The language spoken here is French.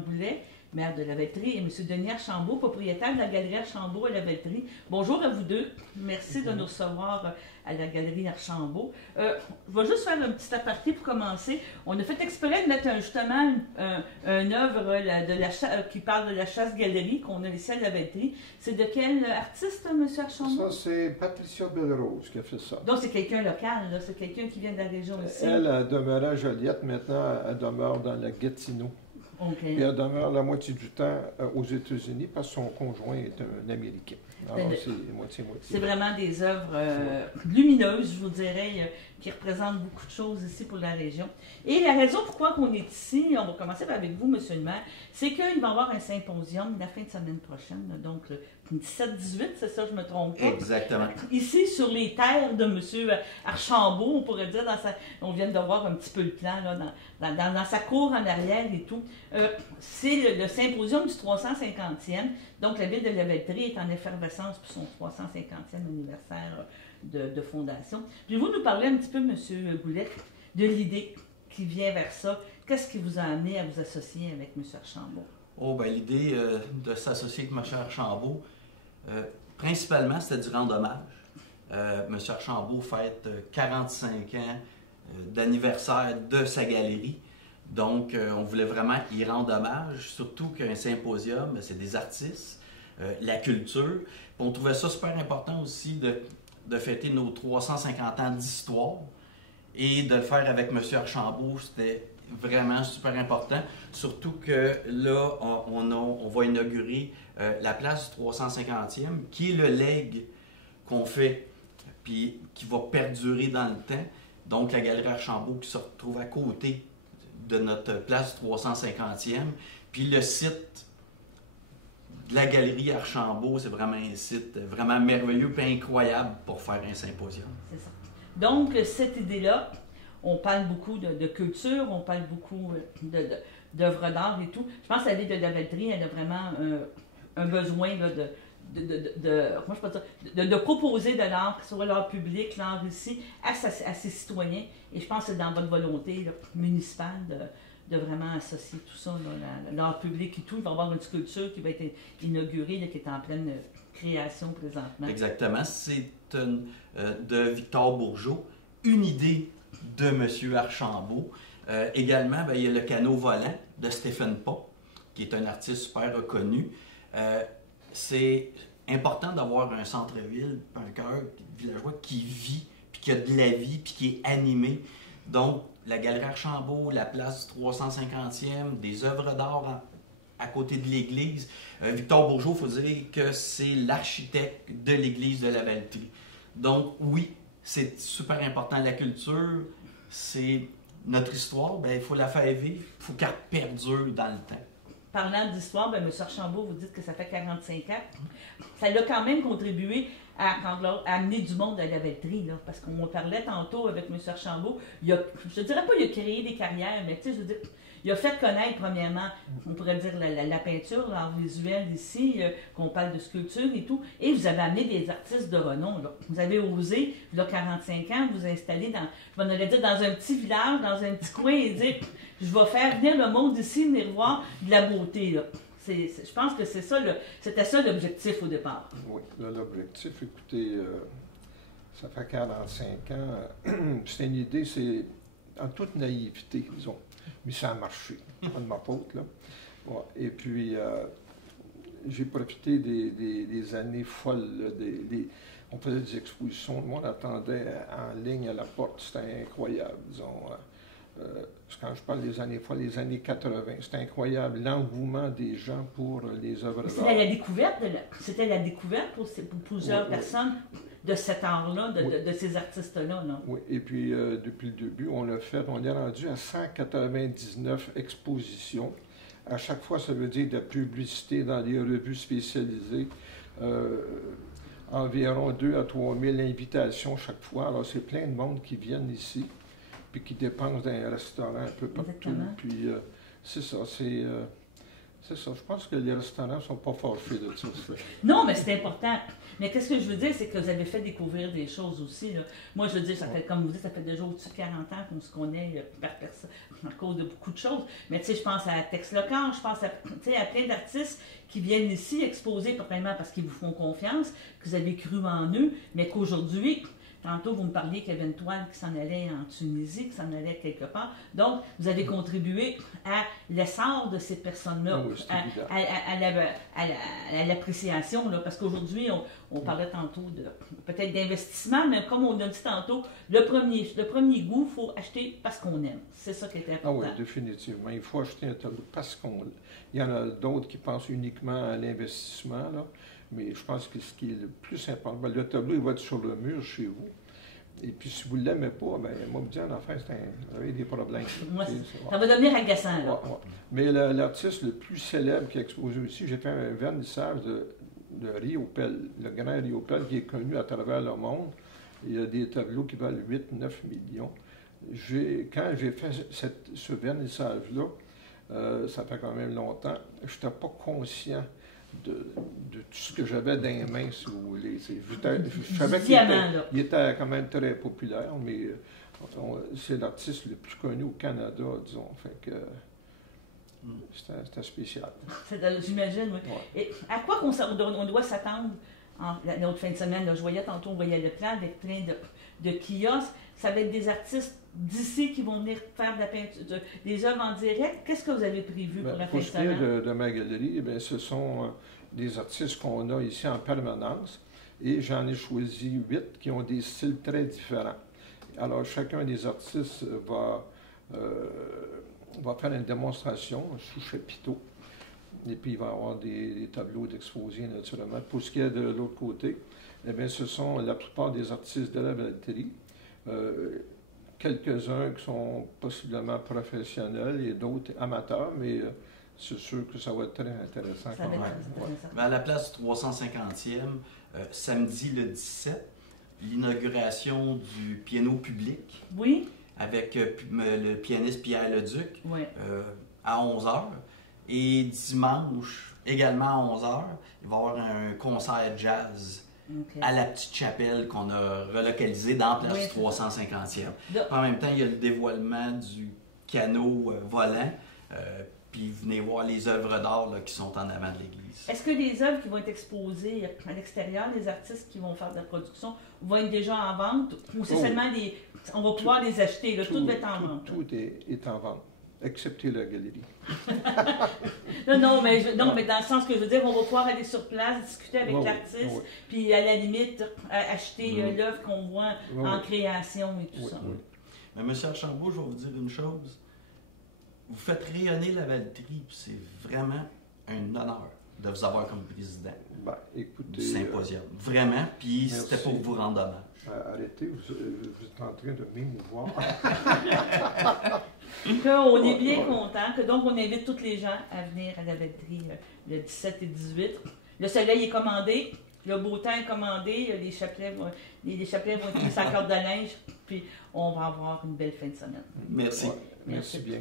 Goulet, maire de Lavaltrie, et M. Denis Archambault, propriétaire de la Galerie Archambault à Lavaltrie. Bonjour à vous deux. Merci de nous recevoir à la Galerie Archambault. Je vais juste faire un petit aparté pour commencer. On a fait exprès de mettre justement une œuvre qui parle de la chasse-galerie qu'on a ici à Lavaltrie. C'est de quel artiste, M. Archambault? Ça, c'est Patricia Belrose qui a fait ça. Donc, c'est quelqu'un local, c'est quelqu'un qui vient de la région ici. Elle demeurait à Joliette, maintenant elle demeure dans la Gatineau. Okay. Et elle demeure la moitié du temps aux États-Unis parce que son conjoint est un Américain. Alors, c'est moitié-moitié. C'est vraiment des œuvres lumineuses, je vous dirais, qui représentent beaucoup de choses ici pour la région. Et la raison pourquoi on est ici, on va commencer avec vous, M. le maire, c'est qu'il va y avoir un symposium la fin de semaine prochaine, donc le 17-18, c'est ça, je me trompe pas? Exactement. Ici, sur les terres de M. Archambault, on pourrait dire, on vient de voir un petit peu le plan, là, dans sa cour en arrière et tout. C'est le symposium du 350e. Donc, la ville de Lavaltrie est en effervescence pour son 350e anniversaire de fondation. Pouvez-vous nous parler un petit peu, M. Goulet, de l'idée qui vient vers ça? Qu'est-ce qui vous a amené à vous associer avec M. Archambault? Oh, ben l'idée de s'associer avec M. Archambault, principalement, c'était du rendre hommage. M. Archambault fête 45 ans d'anniversaire de sa galerie. Donc, on voulait vraiment y rendre hommage, surtout qu'un symposium, c'est des artistes, la culture. Puis on trouvait ça super important aussi de fêter nos 350 ans d'histoire et de le faire avec M. Archambault, c'était vraiment super important. Surtout que là, on va inaugurer la place du 350e, qui est le legs qu'on fait, puis qui va perdurer dans le temps. Donc, la Galerie Archambault qui se retrouve à côté de notre place 350e. Puis le site de la Galerie Archambault, c'est vraiment un site vraiment merveilleux et incroyable pour faire un symposium. C'est ça. Donc, cette idée-là, on parle beaucoup de culture, on parle beaucoup d'œuvres d'art et tout. Je pense que la ville de Lavaltrie, elle a vraiment un besoin là, de proposer de l'art, que ce soit l'art public, l'art ici, à ses citoyens. Et je pense que c'est dans votre volonté là, municipale de vraiment associer tout ça, l'art public et tout. Il va y avoir une sculpture qui va être inaugurée, là, qui est en pleine création présentement. Exactement. C'est de Victor Bourgeot, une idée de M. Archambault. Également, ben, il y a le canot volant de Stéphane Pop, qui est un artiste super reconnu. C'est important d'avoir un centre-ville, un cœur villageois qui vit, puis qui a de la vie, puis qui est animé. Donc, la Galerie Archambault, la place du 350e, des œuvres d'art à côté de l'église. Victor Bourgeot, il faut dire que c'est l'architecte de l'église de Lavaltrie. Donc, oui, c'est super important. La culture, c'est notre histoire, ben, il faut la faire vivre, il faut qu'elle perdure dans le temps. Parlant d'histoire, ben, M. Archambault, vous dites que ça fait 45 ans. Ça a quand même contribué à amener du monde à Lavaltrie, là, parce qu'on parlait tantôt avec M. Archambault. Je ne dirais pas qu'il a créé des carrières, mais je veux dire, il a fait connaître, premièrement, on pourrait dire la peinture, l'art visuel ici, qu'on parle de sculpture et tout. Et vous avez amené des artistes de renom. Là. Vous avez osé, il y a 45 ans, vous installer dans un petit village, dans un petit coin et dire... Je vais faire venir le monde ici, venir voir de la beauté. Là. Je pense que c'était ça l'objectif au départ. Oui, l'objectif, écoutez, ça fait 45 ans. C'est une idée, c'est en toute naïveté, disons. Mais ça a marché, pas de ma faute, là. Ouais. Et puis, j'ai profité des années folles, là, on faisait des expositions, le monde attendait en ligne à la porte, c'était incroyable, disons. Quand je parle des années folles, les années 80, c'était incroyable, l'engouement des gens pour les œuvres d'art. C'était la découverte pour plusieurs personnes de cet art-là, de ces artistes-là. Là. Oui, et puis depuis le début, on est rendu à 199 expositions. À chaque fois, ça veut dire de la publicité dans des revues spécialisées. Environ 2 à 3 000 invitations chaque fois. Alors, c'est plein de monde qui viennent ici, puis qui dépensent dans un restaurant un peu partout. Exactement. Puis, c'est ça, c'est... C'est ça. Je pense que les restaurants ne sont pas fâchés de ça. Non, mais c'est important. Mais qu'est-ce que je veux dire, c'est que vous avez fait découvrir des choses aussi. Là. Moi, je veux dire, ça fait, comme vous dites, ça fait déjà au-dessus de 40 ans qu'on se connaît par personne, à cause de beaucoup de choses. Mais tu sais, je pense à Tex Locan, je pense à plein d'artistes qui viennent ici exposer, probablement parce qu'ils vous font confiance, que vous avez cru en eux, mais qu'aujourd'hui, tantôt, vous me parliez qu'il y avait une toile qui s'en allait en Tunisie, qui s'en allait quelque part. Donc, vous avez contribué à l'essor de ces personnes-là, Oui, à l'appréciation. Parce qu'aujourd'hui, on parlait tantôt de peut-être d'investissement, mais comme on a dit tantôt, le premier goût, il faut acheter parce qu'on aime. C'est ça qui est important. Ah oui, définitivement. Il faut acheter un tableau parce qu'on... Il y en a d'autres qui pensent uniquement à l'investissement, là. Mais je pense que ce qui est le plus important, le tableau, il va être sur le mur chez vous. Et puis, si vous ne l'aimez pas, bien, moi, vous dis, en affaire, vous avez des problèmes. Moi, ça va devenir agaçant, là. Ouais. Mais l'artiste le plus célèbre qui a exposé aussi, j'ai fait un vernissage de Riopelle, le grand Riopelle qui est connu à travers le monde. Il y a des tableaux qui valent 8-9 millions. Quand j'ai fait ce vernissage-là, ça fait quand même longtemps, je n'étais pas conscient de tout ce que j'avais dans les mains, si vous voulez. Je savais qu'il était quand même très populaire, mais c'est l'artiste le plus connu au Canada, disons. Fait que c'était spécial. J'imagine, oui. Ouais. Et à quoi on doit s'attendre l'autre fin de semaine? Là, je voyais tantôt, on voyait le plan avec plein de kiosques. Ça va être des artistes d'ici qui vont venir faire de la peinture, des œuvres en direct. Qu'est-ce que vous avez prévu pour la fin de semaine? Pour ce qui est de ma galerie, bien, ce sont des artistes qu'on a ici en permanence. Et j'en ai choisi 8 qui ont des styles très différents. Alors, chacun des artistes va faire une démonstration sous chapiteau. Et puis, il va y avoir des tableaux d'exposés, naturellement. Pour ce qui est de l'autre côté, eh bien, ce sont la plupart des artistes de la Valterie. Quelques-uns qui sont possiblement professionnels et d'autres amateurs, mais c'est sûr que ça va être très intéressant. Ça va être intéressant. À la place du 350e, samedi le 17, l'inauguration du piano public. Oui. Avec le pianiste Pierre Leduc, oui. À 11h. Et dimanche, également à 11h, il va y avoir un concert jazz à la petite chapelle qu'on a relocalisée dans la place du 350e. En même temps, il y a le dévoilement du canot volant. Puis venez voir les œuvres d'art qui sont en avant de l'église. Est-ce que les œuvres qui vont être exposées à l'extérieur, les artistes qui vont faire de la production, vont être déjà en vente? Ou c'est seulement des... On va pouvoir les acheter, là, tout va être en vente? Tout est en vente, excepté la galerie. non, mais dans le sens que je veux dire, on va pouvoir aller sur place, discuter avec l'artiste, puis à la limite, acheter l'œuvre qu'on voit en création et tout ça. Mais M. Archambault, je vais vous dire une chose. Vous faites rayonner la Valterie, c'est vraiment un honneur de vous avoir comme président écoutez, du symposium. Vraiment, puis c'était pour vous rendre hommage. Arrêtez, vous êtes en train de m'émouvoir. On est bien contents, donc on invite tous les gens à venir à la Valterie le 17 et 18. Le soleil est commandé, le beau temps est commandé, les chapelets vont être mis sur la corde de linge, puis on va avoir une belle fin de semaine. Merci. Merci bien.